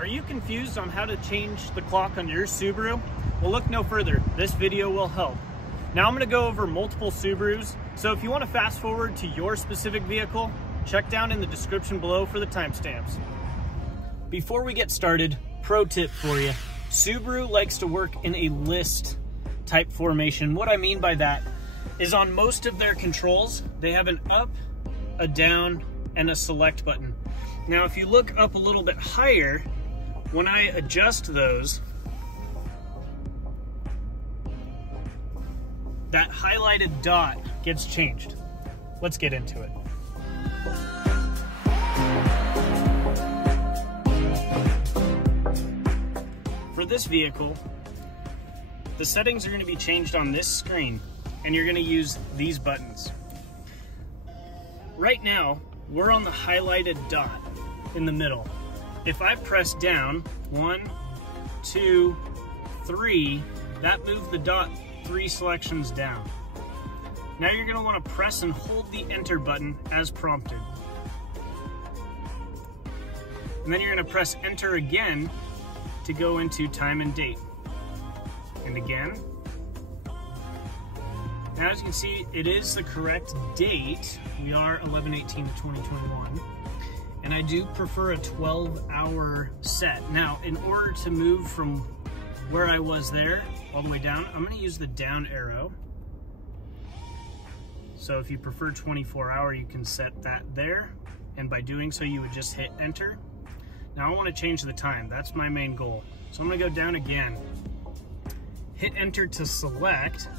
Are you confused on how to change the clock on your Subaru? Well, look no further. This video will help. Now I'm going to go over multiple Subarus, so if you want to fast forward to your specific vehicle, check down in the description below for the timestamps. Before we get started, pro tip for you. Subaru likes to work in a list type formation. What I mean by that is on most of their controls, they have an up, a down, and a select button. Now, if you look up a little bit higher, when I adjust those, that highlighted dot gets changed. Let's get into it. For this vehicle, the settings are going to be changed on this screen, and you're going to use these buttons. Right now, we're on the highlighted dot in the middle. If I press down, 1, 2, 3, that moved the dot 3 selections down. Now you're going to want to press and hold the enter button as prompted. And then you're going to press enter again to go into time and date. And again. Now, as you can see, it is the correct date. We are 11/18/2021. And I do prefer a 12-hour set. Now, in order to move from where I was there all the way down, I'm going to use the down arrow. So if you prefer 24-hour, you can set that there. And by doing so, you would just hit enter. Now I want to change the time. That's my main goal. So I'm going to go down again. Hit enter to select.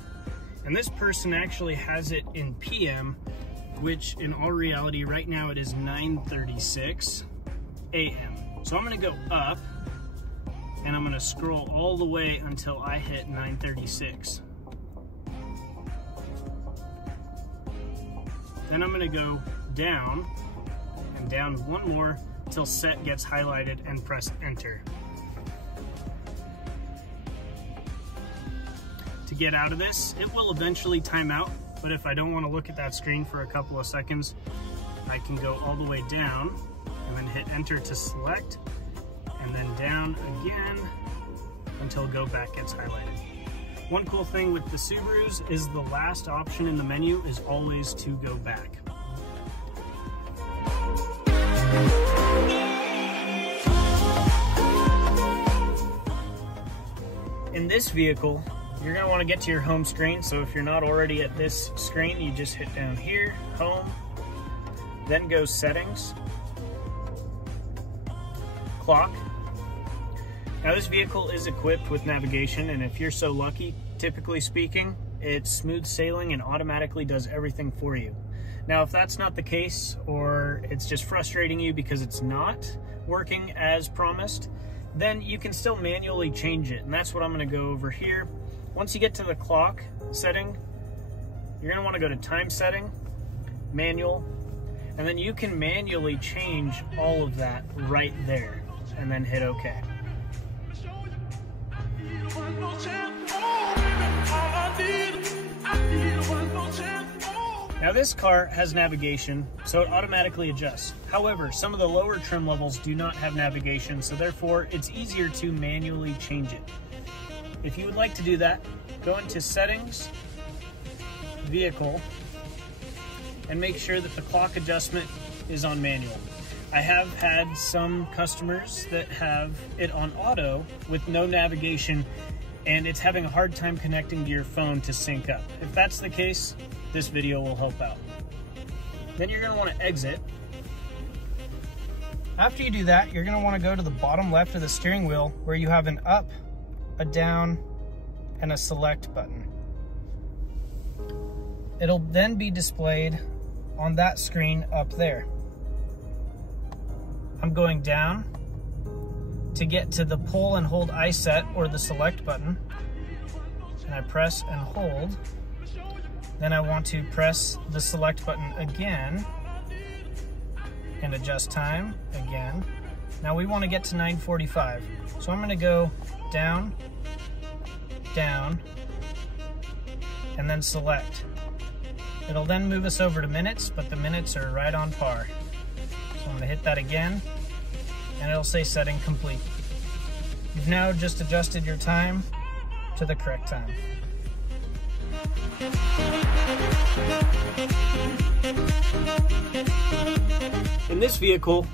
And this person actually has it in PM, which in all reality right now it is 9:36 a.m. So I'm going to go up and I'm going to scroll all the way until I hit 9:36. Then I'm going to go down and down one more until set gets highlighted and press enter. To get out of this, it will eventually time out, but if I don't want to look at that screen for a couple of seconds, I can go all the way down and then hit enter to select, and then down again until go back gets highlighted. One cool thing with the Subarus is the last option in the menu is always to go back. In this vehicle, you're going to want to get to your home screen, so if you're not already at this screen, you just hit down here, home, then go settings, clock. Now this vehicle is equipped with navigation, and if you're so lucky, typically speaking, it's smooth sailing and automatically does everything for you. Now if that's not the case, or it's just frustrating you because it's not working as promised, then you can still manually change it, and that's what I'm going to go over here. Once you get to the clock setting, you're going to want to go to time setting, manual, and then you can manually change all of that right there, and then hit OK. Now this car has navigation, so it automatically adjusts. However, some of the lower trim levels do not have navigation, so therefore it's easier to manually change it. If you would like to do that, go into settings, vehicle, and make sure that the clock adjustment is on manual. I have had some customers that have it on auto with no navigation, and it's having a hard time connecting to your phone to sync up. If that's the case, this video will help out. Then you're going to want to exit. After you do that, you're going to want to go to the bottom left of the steering wheel where you have an up, a down, and a select button. It'll then be displayed on that screen up there. I'm going down to get to the pull and hold iSet or the select button, and I press and hold. Then I want to press the select button again and adjust time again. Now we want to get to 9:45, so I'm going to go down, down, and then select. It'll then move us over to minutes, but the minutes are right on par. So I'm going to hit that again, and it'll say setting complete. You've now just adjusted your time to the correct time. In this vehicle,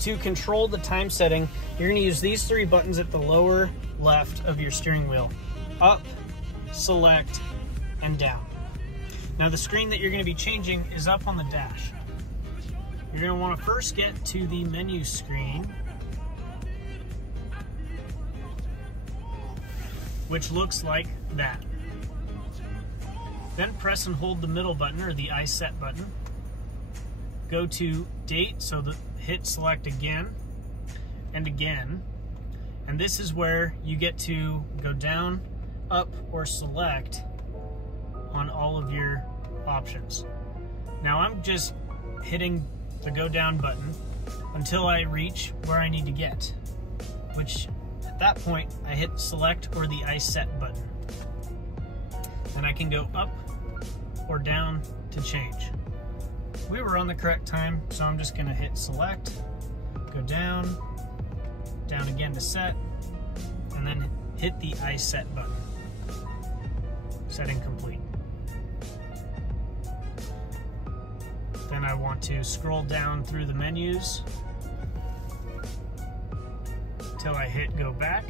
to control the time setting, you're going to use these three buttons at the lower left of your steering wheel. Up, select, and down. Now the screen that you're going to be changing is up on the dash. You're going to want to first get to the menu screen, which looks like that. Then press and hold the middle button, or the I set button. Go to date, so hit select again and again. And this is where you get to go down, up, or select on all of your options. Now I'm just hitting the go down button until I reach where I need to get, which at that point I hit select or the I set button. Then I can go up or down to change. We were on the correct time, so I'm just gonna hit select, go down, down again to set, and then hit the I set button. Setting complete. Then I want to scroll down through the menus until I hit go back,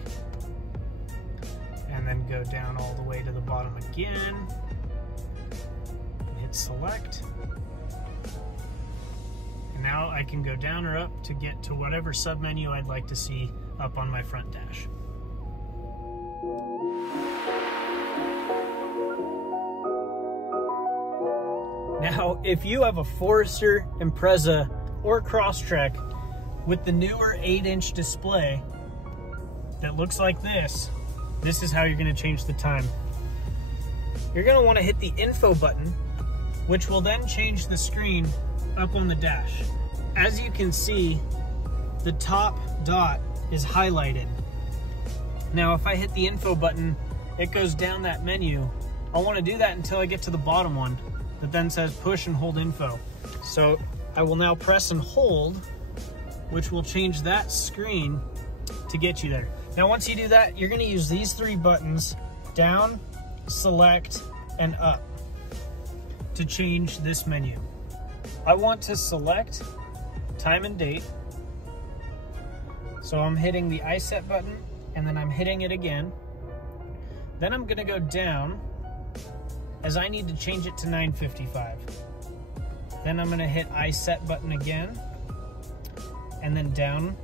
and then go down all the way to the bottom again, hit select. And now I can go down or up to get to whatever submenu I'd like to see up on my front dash. Now, if you have a Forester, Impreza, or Crosstrek with the newer 8-inch display that looks like this, this is how you're going to change the time. You're going to want to hit the info button, which will then change the screen up on the dash. As you can see, the top dot is highlighted. Now, if I hit the info button, it goes down that menu. I want to do that until I get to the bottom one that then says push and hold info. So I will now press and hold, which will change that screen to get you there. Now, once you do that, you're going to use these three buttons, down, select, and up, to change this menu. I want to select time and date. So I'm hitting the I set button, and then I'm hitting it again. Then I'm going to go down, as I need to change it to 9:55. Then I'm going to hit I set button again, and then down.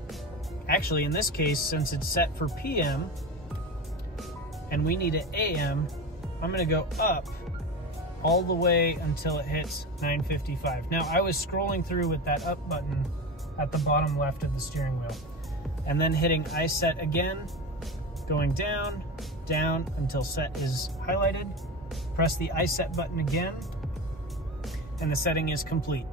Actually, in this case, since it's set for PM and we need it AM, I'm going to go up all the way until it hits 9:55. Now, I was scrolling through with that up button at the bottom left of the steering wheel, and then hitting I set again, going down, down until set is highlighted. Press the I set button again, and the setting is complete.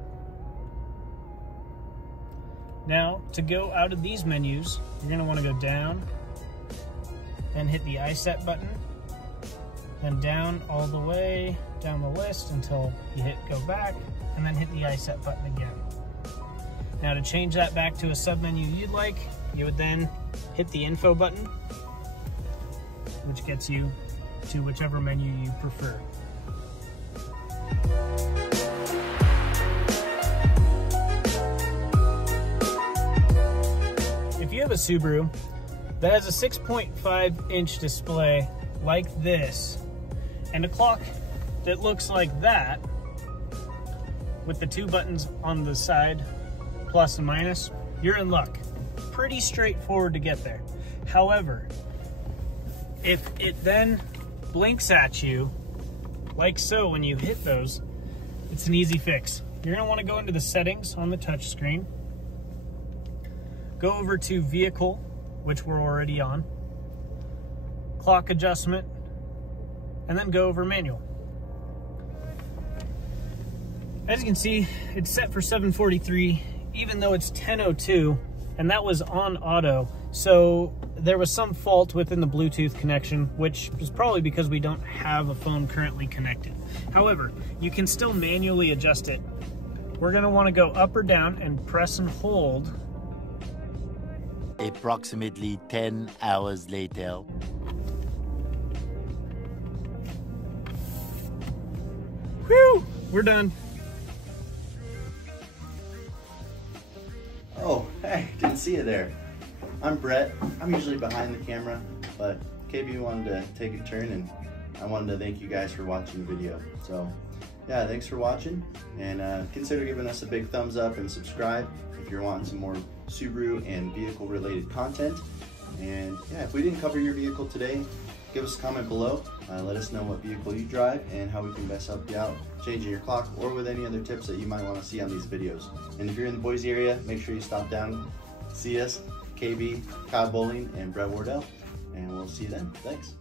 Now, to go out of these menus, you're going to want to go down and hit the I set button, then down all the way down the list until you hit go back, and then hit the I set button again. Now, to change that back to a submenu you'd like, you would then hit the info button, which gets you to whichever menu you prefer. If you have a Subaru that has a 6.5-inch display like this, and a clock that looks like that, with the two buttons on the side, plus and minus, you're in luck. Pretty straightforward to get there. However, if it then blinks at you, like so when you hit those, it's an easy fix. You're gonna wanna go into the settings on the touch screen, go over to vehicle, which we're already on, clock adjustment, and then go over manual. As you can see, it's set for 743, even though it's 10:02, and that was on auto. So there was some fault within the Bluetooth connection, which is probably because we don't have a phone currently connected. However, you can still manually adjust it. We're gonna wanna go up or down and press and hold approximately 10 hours later. Whew! We're done. Oh, hey, didn't see you there. I'm Brett. I'm usually behind the camera, but KB wanted to take a turn, and I wanted to thank you guys for watching the video. So, yeah, thanks for watching, and consider giving us a big thumbs up and subscribe if you're wanting some more Subaru and vehicle-related content. And yeah, if we didn't cover your vehicle today, give us a comment below. Let us know what vehicle you drive and how we can best help you out changing your clock, or with any other tips that you might want to see on these videos. And if you're in the Boise area, make sure you stop down, see us, KB, Kyle Bowling, and Brett Wardell, and we'll see you then. Thanks.